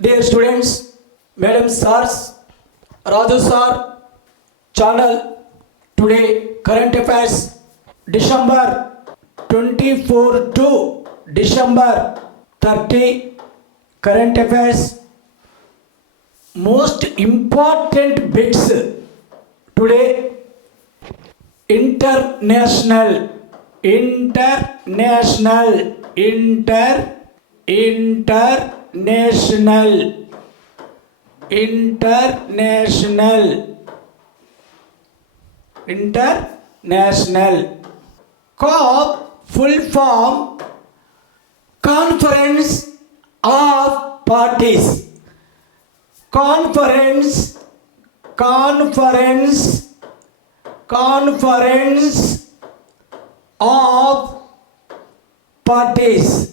Dear students, Madam Sirs, Raju Sir, channel, today current affairs, December 24 to December 30, current affairs, most important bits today, international, international. COP full form, Conference of Parties. Conference of Parties.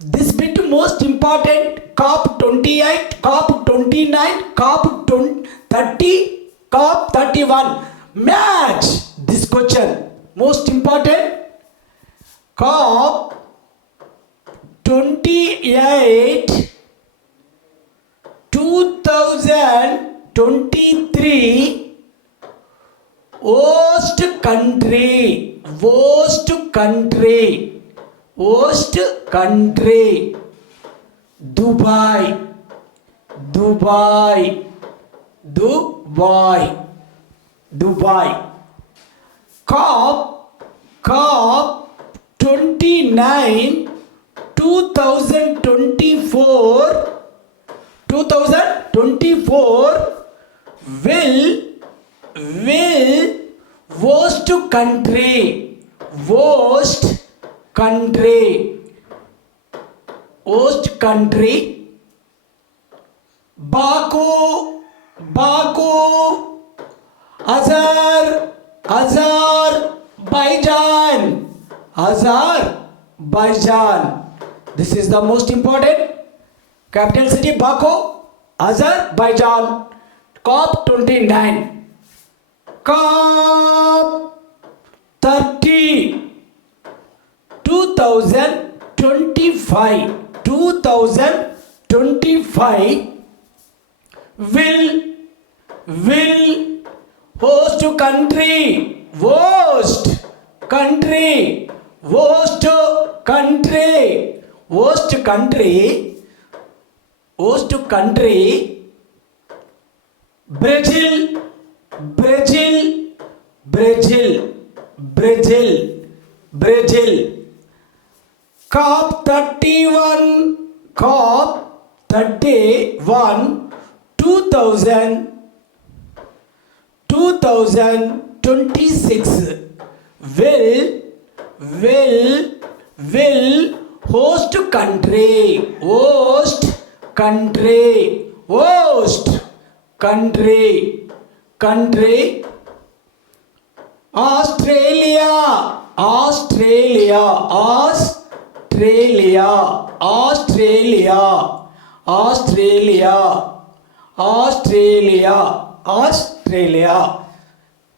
This bit most important, COP 28, COP 29, COP 30, COP 31. Match this question. Most important, COP 28, 2023, host country, Dubai. COP 29, 2024 will host country Baku, Azerbaijan. This is the most important. Capital city Baku, Azerbaijan. COP 29. COP 30, 2025 will host country Brazil. COP 31, 2026 will host country Australia.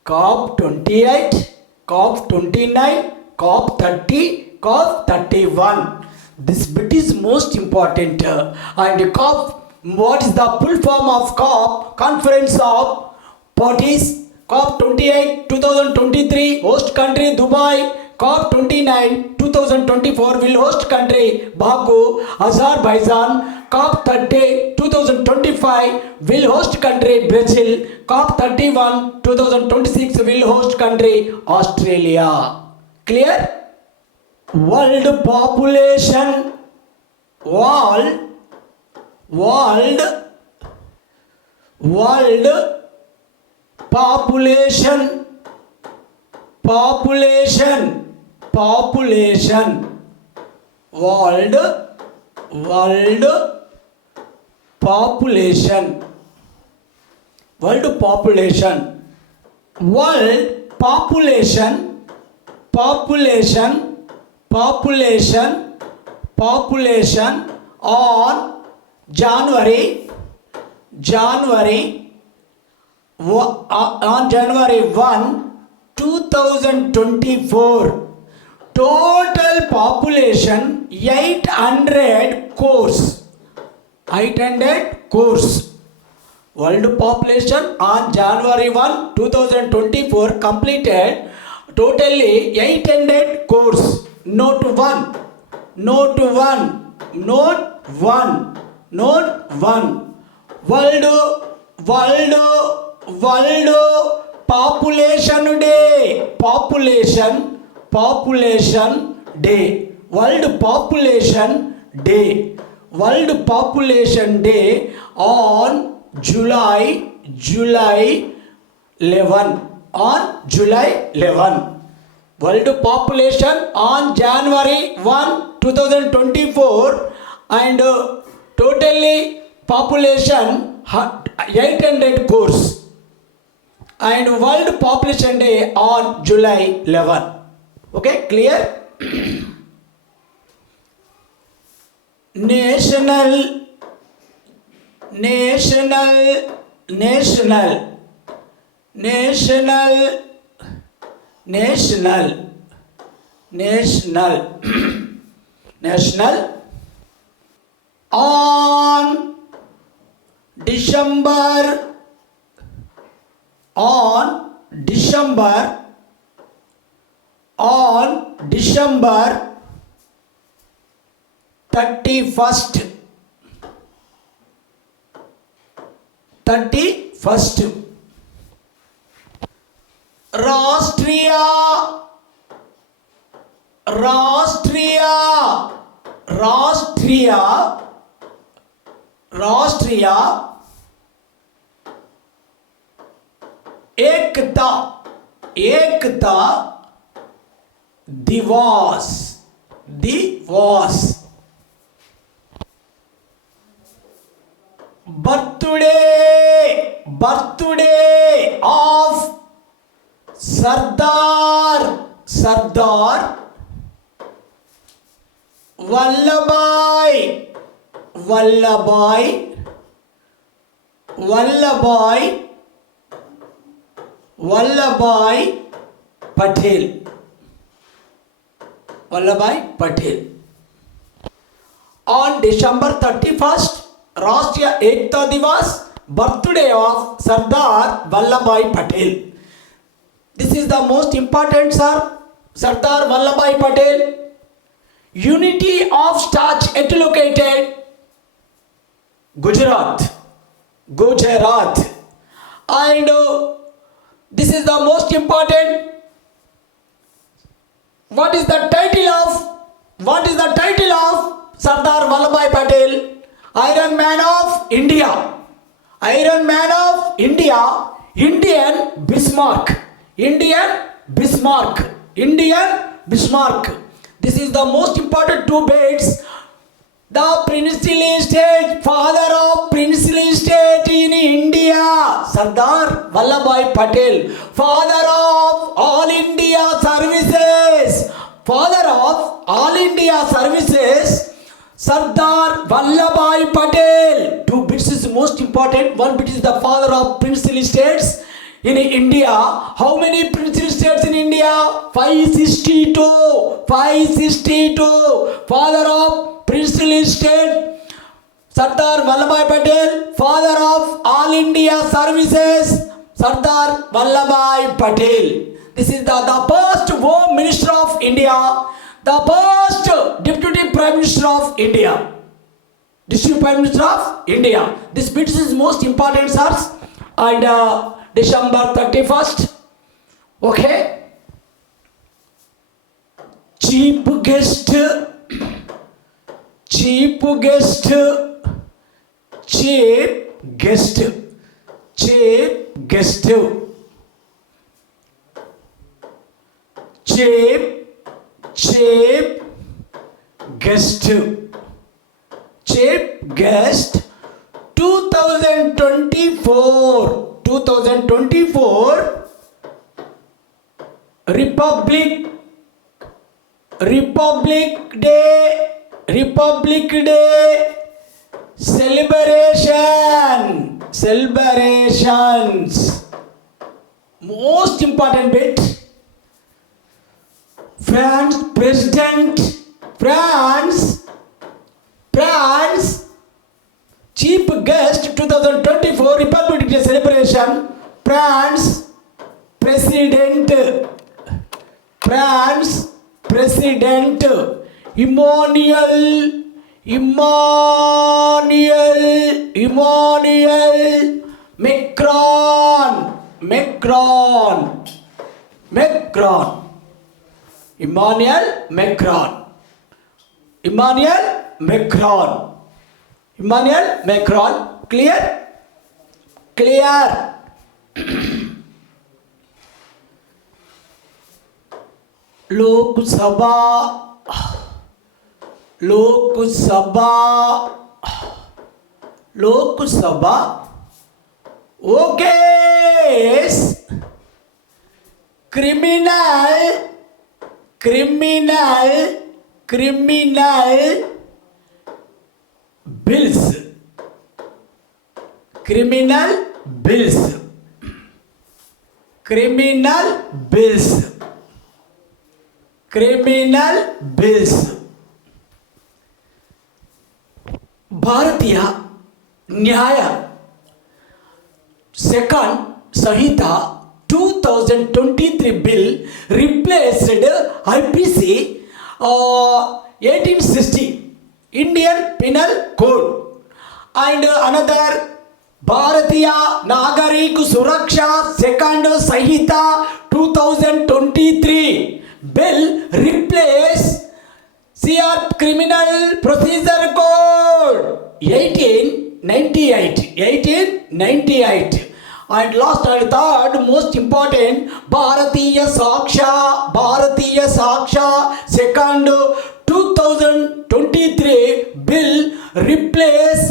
COP 28, COP 29, COP 30, COP 31. This bit is most important. And COP, what is the full form of COP? Conference of Parties. COP 28, 2023, host country Dubai. COP 29, 2024 will host country Baku, Azerbaijan. COP 30, 2025 will host country Brazil. COP 31, 2026 will host country Australia. Clear? World population on January 1, 2024 Total population 800 crores. 800 crores. World population on January 1, 2024 completed totally 800 crores. Note 1. Note 1. Note 1. Note 1. World population day. Population day. World population day. World population day on July 11. On July 11. World population on January 1, 2024 and totally population 800 crores. And World Population Day on July 11. Okay, clear? National on December 31st. राष्ट्रीय एकता दिवस birthday of Sardar Vallabhbhai Patel. On December 31st, Rashtriya Ekta Divas, birthday of Sardar Vallabhbhai Patel. This is the most important, sir. Sardar Vallabhbhai Patel. Unity of statue located Gujarat. And this is the most important. What is the title of Sardar Vallabhbhai Patel? Iron Man of India. Indian Bismarck. This is the most important two bits. The princely state, father of princely state in India, Sardar Vallabhbhai Patel. Father of all India services, Sardar Vallabhbhai Patel. Two bits is most important. One bit is the father of princely states in India. How many princely states in India? 562. Father of princely state, Sardar Vallabhbhai Patel. Father of all India services, Sardar Vallabhbhai Patel. This is the first Home Minister of India, the first Deputy Prime Minister of India. This bit is most important, sirs. And December 31st. Okay. Chief guest. Chief guest 2024 Republic Day celebrations. Most important bit. France President, France Chief Guest 2024 Republic Day celebration. France President Emmanuel Macron. Emmanuel Macron. Clear. लोक सभा okay. Criminal bills. भारतीय न्याय second Samhita 2023 bill replaced IPC 1860 Indian Penal Code and another भारतीय नागरिक सुरक्षा second Samhita 2023 bill replace CR Criminal Procedure Code 1898 and last and third most important भारतीय साक्ष्य second 2023 bill replace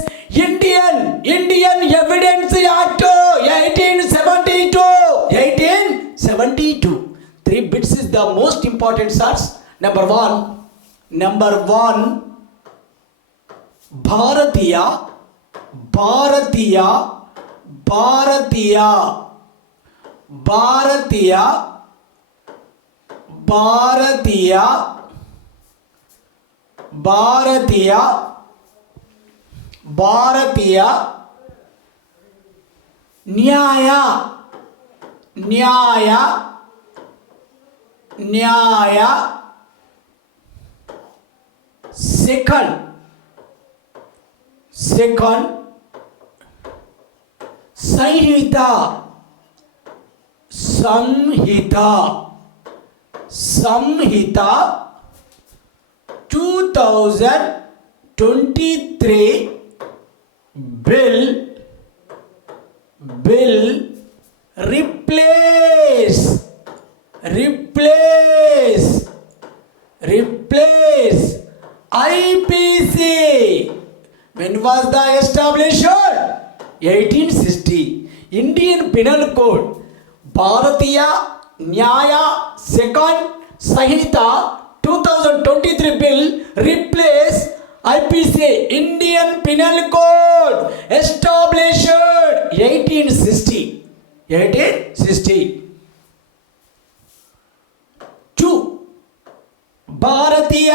Indian Evidence Act 1872. Three bits is the most important, sirs. Number one भारतीय न्याय second Samhita 2023 bill replace IPC. When was the established? 1860. Indian Penal Code भारतीय न्याय second संहिता 2023 bill replace IPC Indian Penal Code established 1860. 2. भारतीय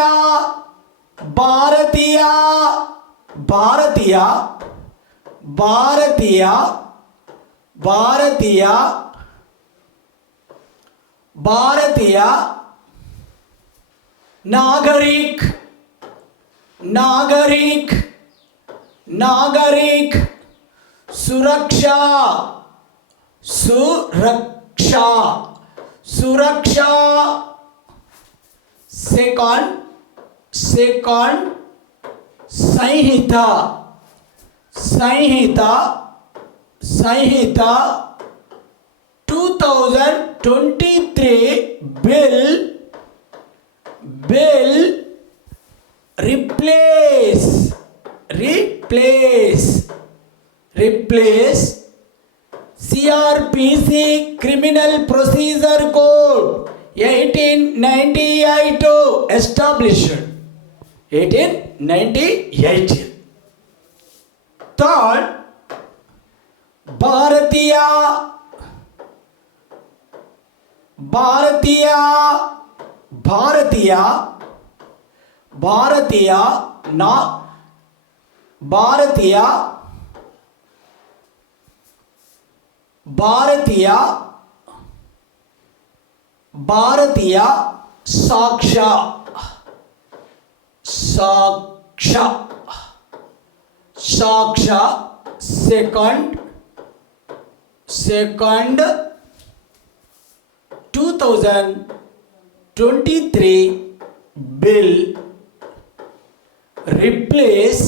नागरिक सुरक्षा second Samhita 2023 bill replace CRPC Criminal Procedure Code 1898 established 1898. Third, Bharatiya Sakshya second 2023 bill replace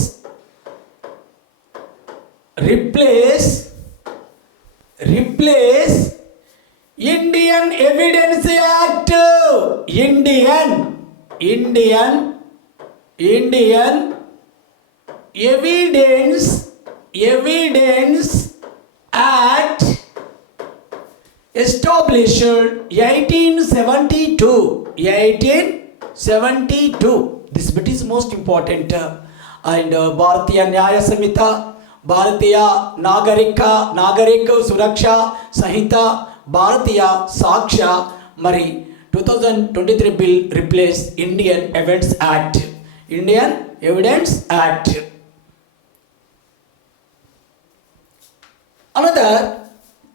Indian Evidence Act. Indian Evidence Act established 1872. This bit is most important. And భారతీయ న్యాయ సంహిత, భారతీయ నాగరిక సురక్ష సంహిత, భారతీయ సాక్ష్య మరి 2023 bill replace Indian evidence act. Another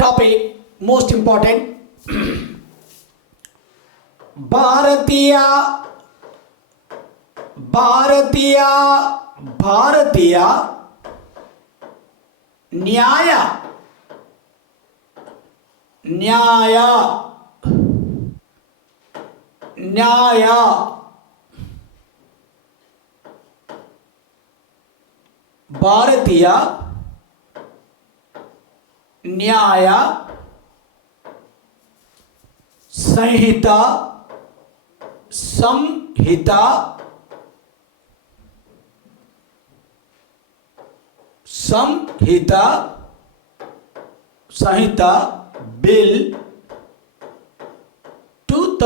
topic most important, భారతీయ న్యాయ భారతీయ న్యాయ సంహిత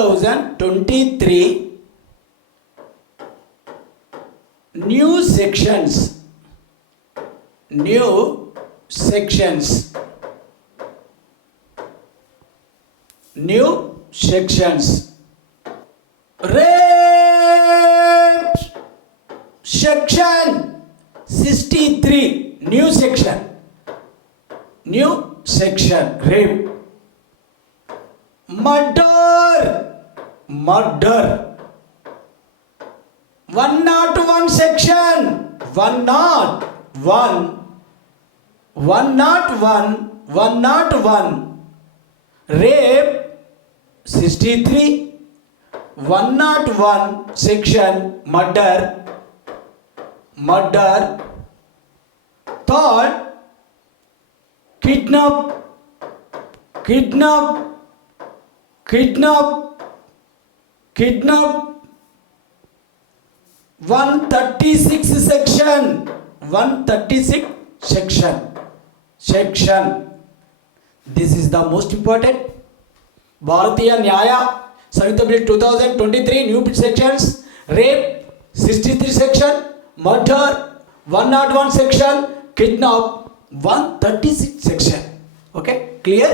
2023 new sections rape section 63 new section rape. Murder 101 section 101 rape 63 101 section murder. Third, kidnap 136 section. This is the most important. భారతీయ న్యాయ సంహిత bill 2023 new sections, rape 63 section, murder 101 section, kidnap 136 section. Okay, clear?